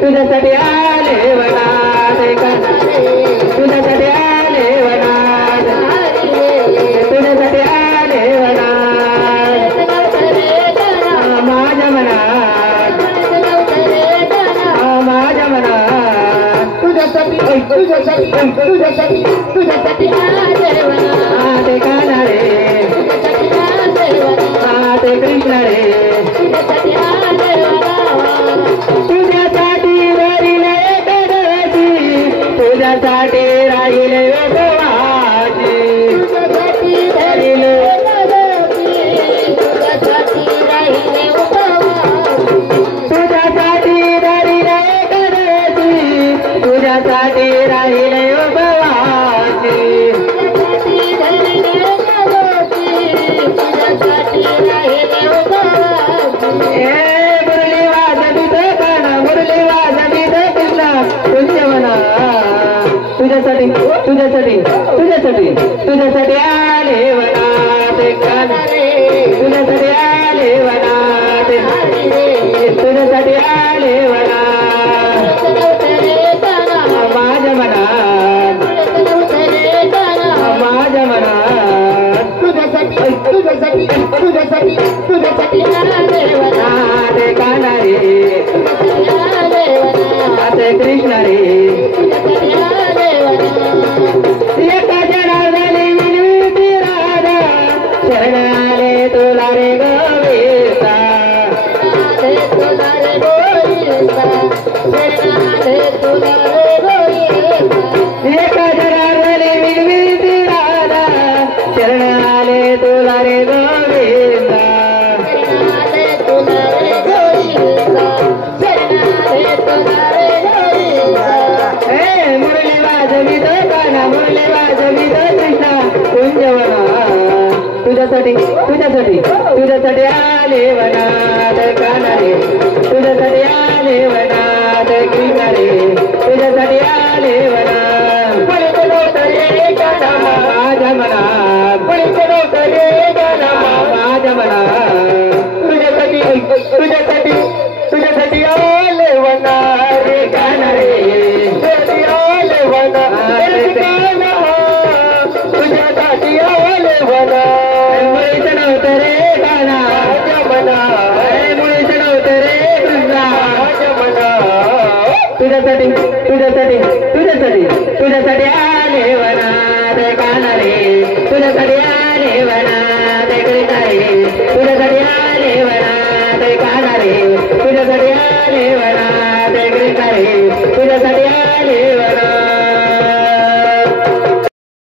तुझ्यासाठी आले वनात तुझ्यासाठी आले वनात तुझ्यासाठी आले वनात माझ्या मनात माझ्या मनात तुझ्यासाठी आले वनात ते काना रे ते कृष्ण रे तुझ्यासाठी राहिले उपवासी तुझ्यासाठी राहिले करायची तुझ्यासाठी राहिले उपवासी मुरली वाजवीत काना मुरली वाजवीत कृष्णा तुझ्या मना तुझ्यासाठी तुझ्यासाठी तुझ्यासाठी तुझ्यासाठी आले वनात काना तुझ्यासाठी आले वनात तुझ्यासाठी आले वनात माझ्या मनात माझ्या मनात तुझ्यासाठी आले वनात काना रे कृष्ण रे एका जनार्दनी विनूती राधा शरणाले तुला रे गोविंदा एका जनार्दनी विनूती राधा शरणाले तुला रे गोविंदा मुरली वाजवीत काना मुरली वाजवीत कृष्णा कुंजवना तुझ्यासाठी तुझ्यासाठी तुझ्यासाठी आले वनात काना रे तुझ्यासाठी आले वनात कृष्ण रे तुझ्यासाठी आले वनात माझ्या मनात माझ्या मनात तुझ्यासाठी तुझ्यासाठी तुझ्यासाठी आले वनात रे काना रे तुझ्यासाठी आले वना मुळे चढवतं रे काना मुळे चढवतं रे कृष्णा तुझ्यासाठी तुझ्यासाठी तुझ्यासाठी तुझ्यासाठी आले वना